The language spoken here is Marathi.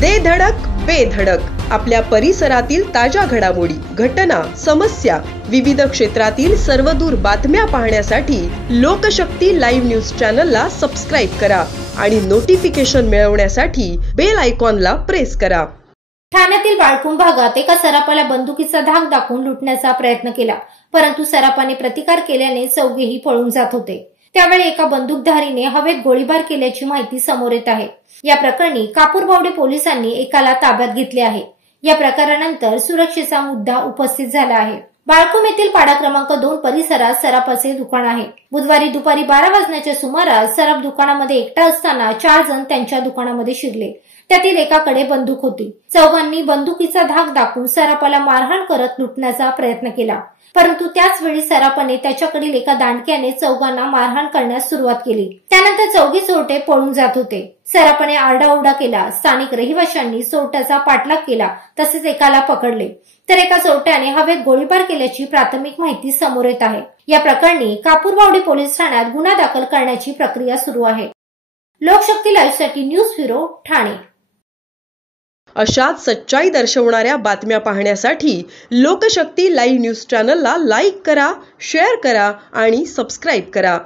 दे धडक बेधडक आपल्या परिसरातील ताज्या घडामोडी, घटना, समस्या, विविध क्षेत्रातील सर्वदूर बातम्या पाहण्यासाठी लोकशक्ती लाईव्ह न्यूज चॅनलला सबस्क्राईब करा आणि नोटिफिकेशन मिळवण्यासाठी बेल आयकॉनला प्रेस करा। ठाण्यातील बाळकुंभ भागात एका सराफाला बंदुकीचा धाक दाखवून लुटण्याचा प्रयत्न केला, परंतु सराफाने प्रतिकार केल्याने चौघेही पळून जात होते। त्यावेळी एका बंदूकधारीने हवेत गोळीबार केल्याची माहिती समोर येत आहे। या प्रकरणी कापूरबावडे पोलिसांनी एकाला ताब्यात घेतले आहे। या प्रकारानंतर सुरक्षेचा मुद्दा उपस्थित झाला आहे। बाळकुंभ येथील पाडा क्रमांक 2 परिसरात सराफाचे दुकान आहे। बुधवारी दुपारी 12 वाजण्याच्या सुमारास सराफ दुकानामध्ये एकटा असताना 4 जण त्यांच्या दुकानामध्ये शिरले। त्यातील एकाकडे बंदूक होती। चौघांनी बंदुकीचा धाक दाखवून सराफाला मारहाण करत लुटण्याचा प्रयत्न केला, परंतु त्याच वेळी सराफाने त्याच्याकडील एका दांडक्याने चौघांना मारहाण करण्यास सुरुवात केली। त्यानंतर चौघी चोरटे पळून जात होते। सराफाने आरडाओरडा केला। स्थानिक रहिवाशांनी चोरट्याचा पाठलाग केला, तसेच एकाला पकडले, तर एका चोरट्याने हवेत गोळीबार केल्याची प्राथमिक माहिती समोर येत आहे। या प्रकरणी कापूरबावडे पोलीस ठाण्यात गुन्हा दाखल करण्याची प्रक्रिया सुरू आहे। लोकशक्ती लाईव्हसाठी न्यूज ब्युरो, ठाणे। अशाच सच्चाई दर्शवणाऱ्या बातम्या पाहण्यासाठी लोकशक्ती लाईव्ह न्यूज चॅनलला लाईक करा, शेअर करा आणि सबस्क्राईब करा।